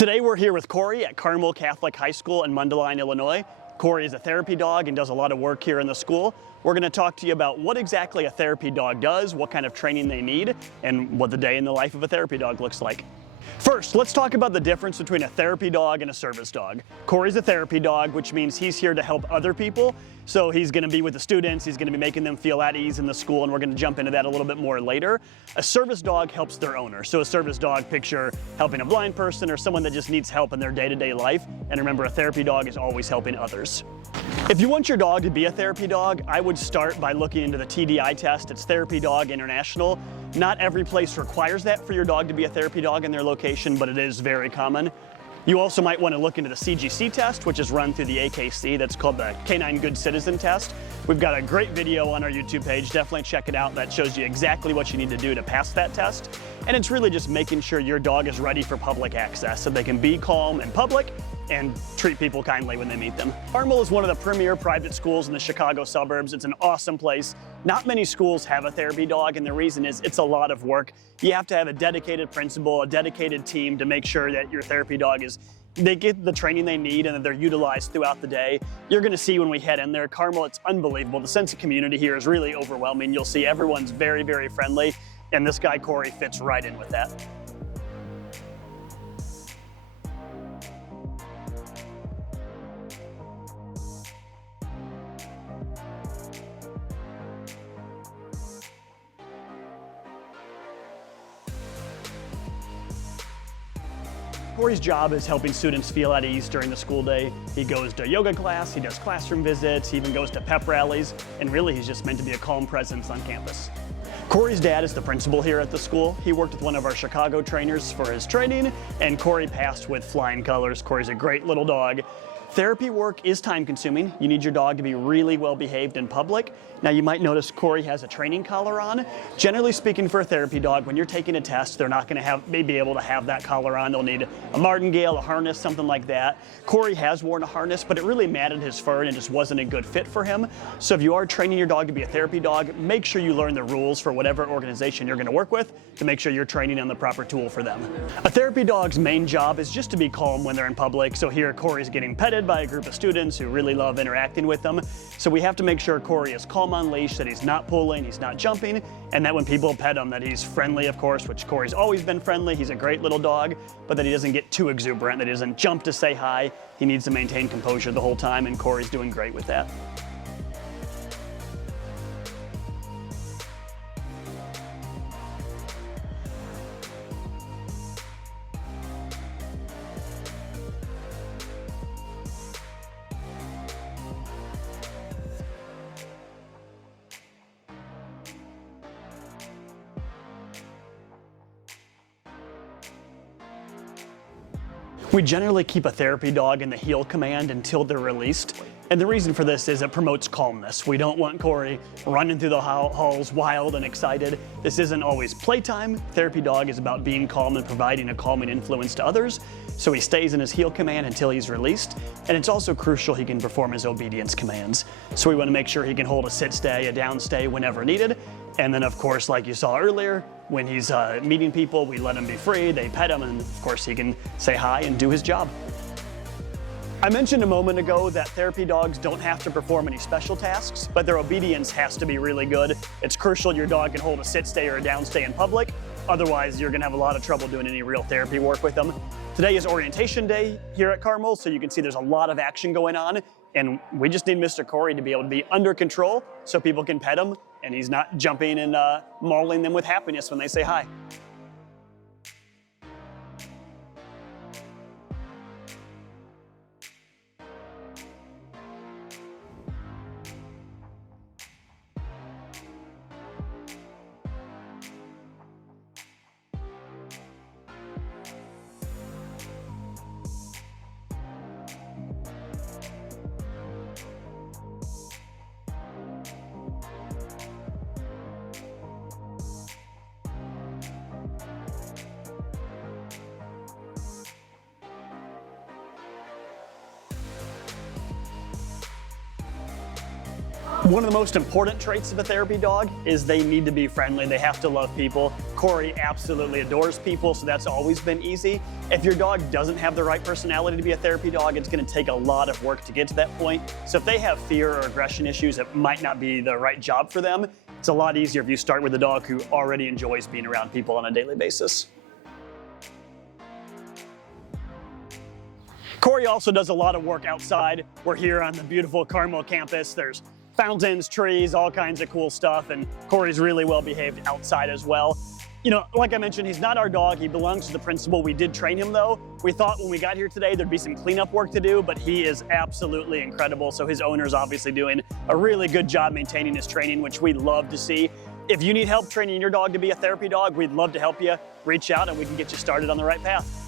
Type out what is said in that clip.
Today we're here with Corey at Carmel High School in Mundelein, Illinois. Corey is a therapy dog and does a lot of work here in the school. We're going to talk to you about what exactly a therapy dog does, what kind of training they need, and what the day in the life of a therapy dog looks like. First, let's talk about the difference between a therapy dog and a service dog. Corey's a therapy dog, which means he's here to help other people. So he's going to be with the students, he's going to be making them feel at ease in the school, and we're going to jump into that a little bit more later. A service dog helps their owner. So a service dog, picture helping a blind person or someone that just needs help in their day-to-day life. And remember, a therapy dog is always helping others. If you want your dog to be a therapy dog, I would start by looking into the TDI test. It's Therapy Dog International. Not every place requires that for your dog to be a therapy dog in their location, but it is very common. You also might want to look into the CGC test, which is run through the AKC. That's called the Canine Good Citizen test. We've got a great video on our YouTube page. Definitely check it out. That shows you exactly what you need to do to pass that test. And it's really just making sure your dog is ready for public access so they can be calm in public and treat people kindly when they meet them. Carmel is one of the premier private schools in the Chicago suburbs. It's an awesome place. Not many schools have a therapy dog, and the reason is it's a lot of work. You have to have a dedicated principal, a dedicated team to make sure that your therapy dog they get the training they need and that they're utilized throughout the day. You're gonna see when we head in there, Carmel, it's unbelievable. The sense of community here is really overwhelming. You'll see everyone's very, very friendly, and this guy, Corey, fits right in with that. Corey's job is helping students feel at ease during the school day. He goes to yoga class, he does classroom visits, he even goes to pep rallies, and really he's just meant to be a calm presence on campus. Corey's dad is the principal here at the school. He worked with one of our Chicago trainers for his training, and Corey passed with flying colors. Corey's a great little dog. Therapy work is time consuming. You need your dog to be really well behaved in public. Now you might notice Corey has a training collar on. Generally speaking, for a therapy dog, when you're taking a test, they're not gonna be able to have that collar on. They'll need a martingale, a harness, something like that. Corey has worn a harness, but it really matted his fur and it just wasn't a good fit for him. So if you are training your dog to be a therapy dog, make sure you learn the rules for whatever organization you're gonna work with to make sure you're training on the proper tool for them. A therapy dog's main job is just to be calm when they're in public. So here Corey's getting petted by a group of students who really love interacting with them. So we have to make sure Corey is calm on leash, that he's not pulling, he's not jumping, and that when people pet him, that he's friendly, of course, which Corey's always been friendly. He's a great little dog, but that he doesn't get too exuberant, that he doesn't jump to say hi. He needs to maintain composure the whole time, and Corey's doing great with that. We generally keep a therapy dog in the heel command until they're released. And the reason for this is it promotes calmness. We don't want Corey running through the halls wild and excited. This isn't always playtime. Therapy dog is about being calm and providing a calming influence to others. So he stays in his heel command until he's released. And it's also crucial he can perform his obedience commands. So we want to make sure he can hold a sit stay, a down stay whenever needed. And then of course, like you saw earlier, when he's meeting people, we let him be free, they pet him, and of course he can say hi and do his job. I mentioned a moment ago that therapy dogs don't have to perform any special tasks, but their obedience has to be really good. It's crucial your dog can hold a sit stay or a down stay in public. Otherwise, you're gonna have a lot of trouble doing any real therapy work with them. Today is orientation day here at Carmel, so you can see there's a lot of action going on, and we just need Mr. Corey to be able to be under control so people can pet him, and he's not jumping and mauling them with happiness when they say hi. One of the most important traits of a therapy dog is they need to be friendly. They have to love people. Corey absolutely adores people, so that's always been easy. If your dog doesn't have the right personality to be a therapy dog, it's going to take a lot of work to get to that point. So if they have fear or aggression issues, it might not be the right job for them. It's a lot easier if you start with a dog who already enjoys being around people on a daily basis. Corey also does a lot of work outside. We're here on the beautiful Carmel campus. There's fountains, trees, all kinds of cool stuff, and Corey's really well behaved outside as well. You know, like I mentioned, he's not our dog. He belongs to the principal. We did train him though. We thought when we got here today there'd be some cleanup work to do, but he is absolutely incredible. So his owner's obviously doing a really good job maintaining his training, which we love to see. If you need help training your dog to be a therapy dog, we'd love to help you. Reach out and we can get you started on the right path.